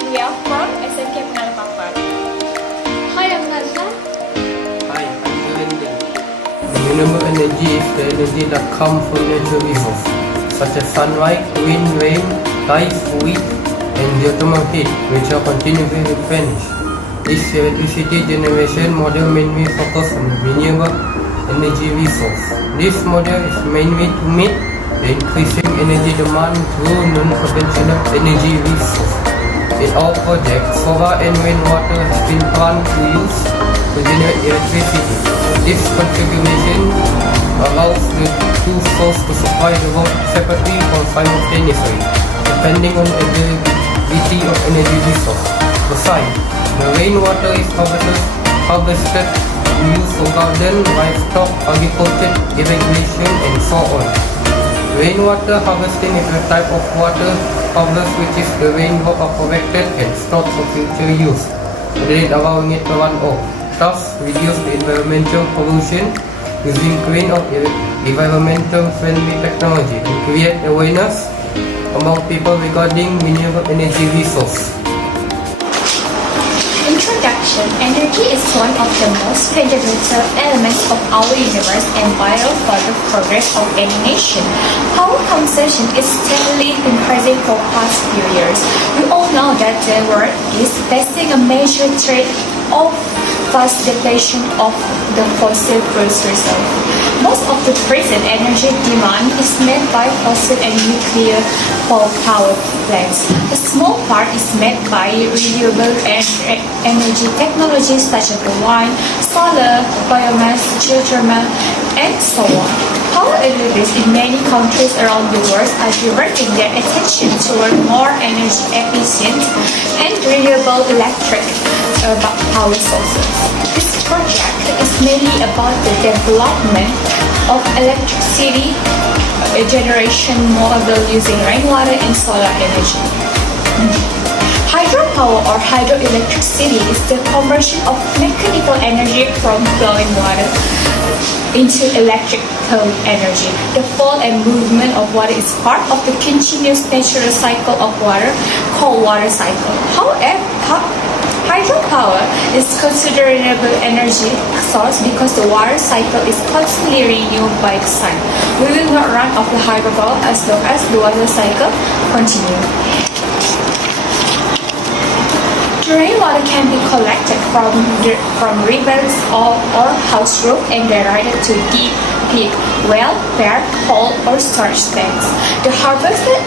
and we are from SMK Pengalat Papar. Hi, I'm Najla. Hi, I'm Surendra. Renewable energy is the energy that comes from natural resources such as sunlight, wind, rain, tides, wind, and geothermal heat, which are continuously replenished. This electricity generation model mainly focuses on renewable energy resource. This model is mainly to meet the increasing energy demand through non-conventional energy resources. In our project, solar and rainwater has been planned to use to generate electricity. This configuration allows the two sources to supply the load separately or simultaneously, depending on availability of energy resource. Besides, the rainwater is harvested to use for garden, livestock, agriculture, irrigation, and so on. Rainwater harvesting is a type of water harvest which is the raindrop are collected and stored for future use, rather than allowing it to run off. Thus, reduce the environmental pollution using clean or environmental friendly technology and create awareness among people regarding renewable energy resource. Introduction. Energy is one of the most fundamental elements of our universe and vital for the progress of any nation. Power consumption is steadily increasing for past few years. We all know that the world is facing a major threat of fast depletion of the fossil fuels reserve. Most of the present energy demand is met by fossil and nuclear power plants. A small part is met by renewable energy technologies such as wind, solar, biomass, geothermal, and so on. Power industries in many countries around the world are directing their attention toward more energy efficient and renewable electric power sources. This project is mainly about the development of electricity generation model using rainwater and solar energy. Hydropower or hydroelectricity is the conversion of mechanical energy from flowing water into electrical energy. The flow and movement of water is part of the continuous natural cycle of water called water cycle. However, hydropower is considered a renewable energy source because the water cycle is constantly renewed by the sun. We will not run off the hydropower as long as the water cycle continues. Rainwater can be collected from rivers or house roof and directed to deep pit, well, fair, hole, or storage tanks. The harvested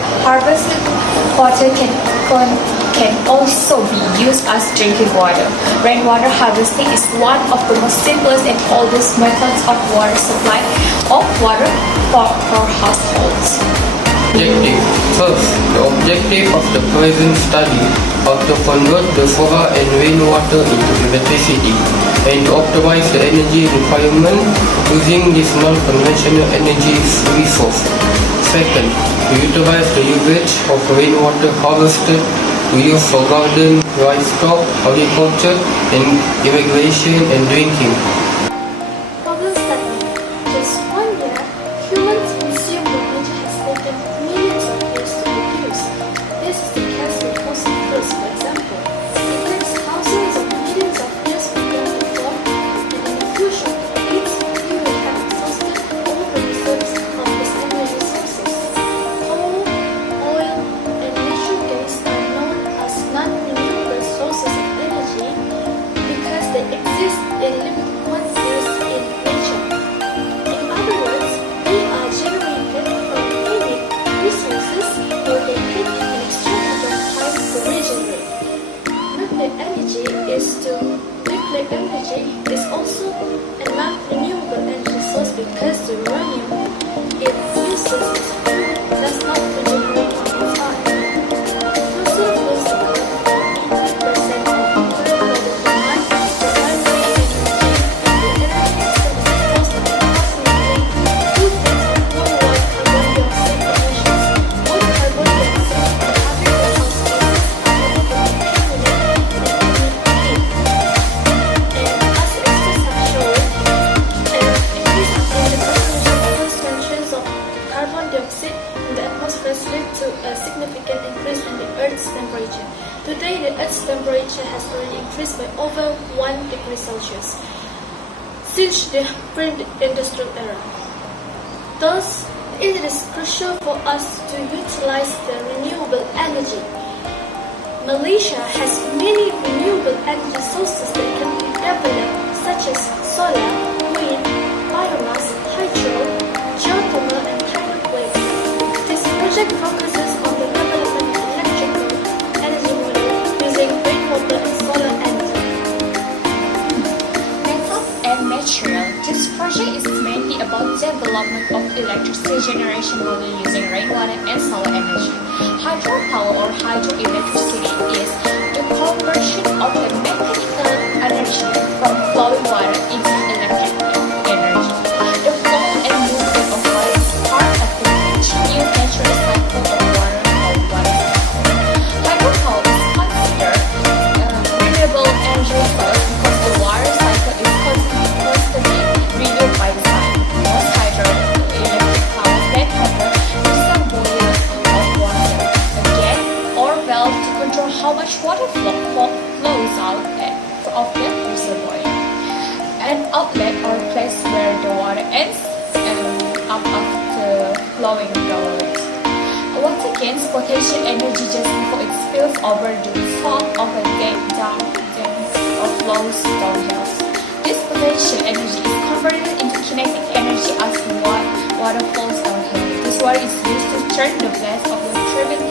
water can also be used as drinking water. Rainwater harvesting is one of the most simplest and oldest methods of water supply of water for households. Objective. First, the objective of the present study is to convert the solar and rainwater into electricity and to optimize the energy requirement using this non-conventional energy resource. Second, to utilize the usage of rainwater harvested to use for garden, livestock, agriculture, and irrigation and drinking. Problem statement. Just 1 year, humans consume the energy has taken millions of years to produce. This is the case with fossil fuels, for example. It takes thousands of millions of years for them to form, and in a few short decades, we will have exhausted all the reserves of these energy sources. Coal, oil, and natural gas are known as non-renewable sources of energy because they exist in limited quantities in nature. In other words, they are generated from finite resources or they take an extravagant time to regenerate. Nuclear energy is also a non-renewable energy source because the uranium it uses as fuel does not regenerate on its own. Fossil fuels account for 80% of global demand for primary energy, and the energy system is composed of approximately 2 tons of worldwide carbon dioxide emissions. All carbon dioxide and other greenhouse gases are able to accumulate and emit heat. And as the experts have shown, an increase in the concentrations of carbon dioxide in the atmosphere lead to a significant increase in the Earth's temperature. Today, the Earth's temperature has already increased by over 1 degree Celsius since the pre-industrial era. Thus, it is crucial for us to utilize the renewable energy. Malaysia has many renewable energy sources that can be developed, such as solar, wind, biomass, hydro, geothermal, and tidal wave. This project focuses on the development of electrical energy model using rainwater and solar energy. Method and material. This project is mainly about development of electricity generation model using rainwater and solar energy. Hydropower or hydroelectricity is the conversion of the mechanical energy from flowing water into electric energy. The flow and movement of water is part of the continuous natural cycle of water or water cycle. Hydropower is considered renewable energy source because the water cycle is constantly renewed by the sun. Most hydroelectric power plant have a decent volume of water, a gate or valve to control how much water flows out of the reservoir. An outlet or place where the water ends up after flowing downwards. Water gains potential energy just before it spills over the top of a gate down or flows downhill. This potential energy is converted into kinetic energy as water flows downhill. This water is used to turn the blades of the turbine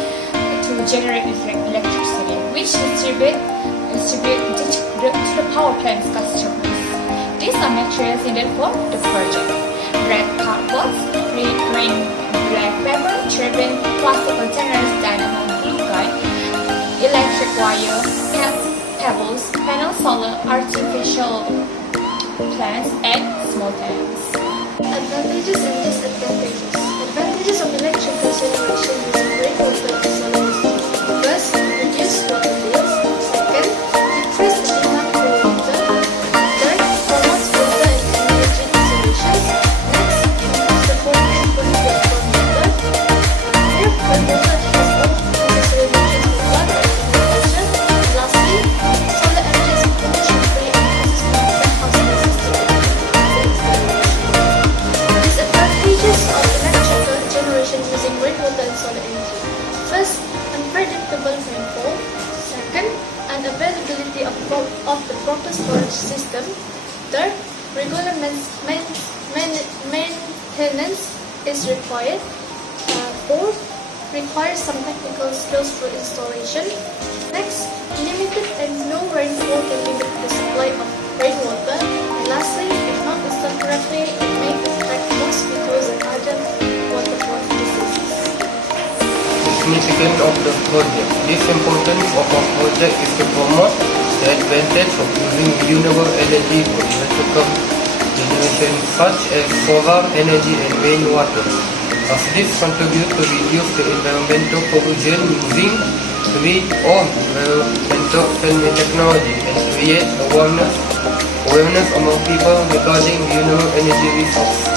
to generate electricity, which distribute to the power plant's customers. These are materials needed for the project: red cardboard, green black paper, turbine, plastic containers, dynamo, glue gun, electric wire, pebbles, panel solar, artificial plants, and small tanks. Advantages and disadvantages. Advantages of electrical generation using rainwater and solar energy. First, reduce water bills. Second, decrease the demand for water. Third, promotes water and energy conservation. Next, improves the quality for the water. Fifth, rainwater has all necessary nutrients for plant and agriculture. Lastly, solar energy is pollution-free and causes no greenhouse gases to the Disadvantages of electrical generation using rainwater and solar energy. First, unpredictable rainfall. Second, unavailability of the proper storage system. Third, regular maintenance is required. Fourth, requires some technical skills for installation. Next, limited and no rainfall can limit the supply of rainwater. And lastly, if not installed correctly, it may affect mosquitoes and other waterborne diseases. Significance of the project. This importance of our project is to promote the advantage of using renewable energy for electrical generation such as solar energy and rainwater, as this contributes to reduce the environmental pollution using green or environmental friendly technology and create awareness among people regarding renewable energy resources.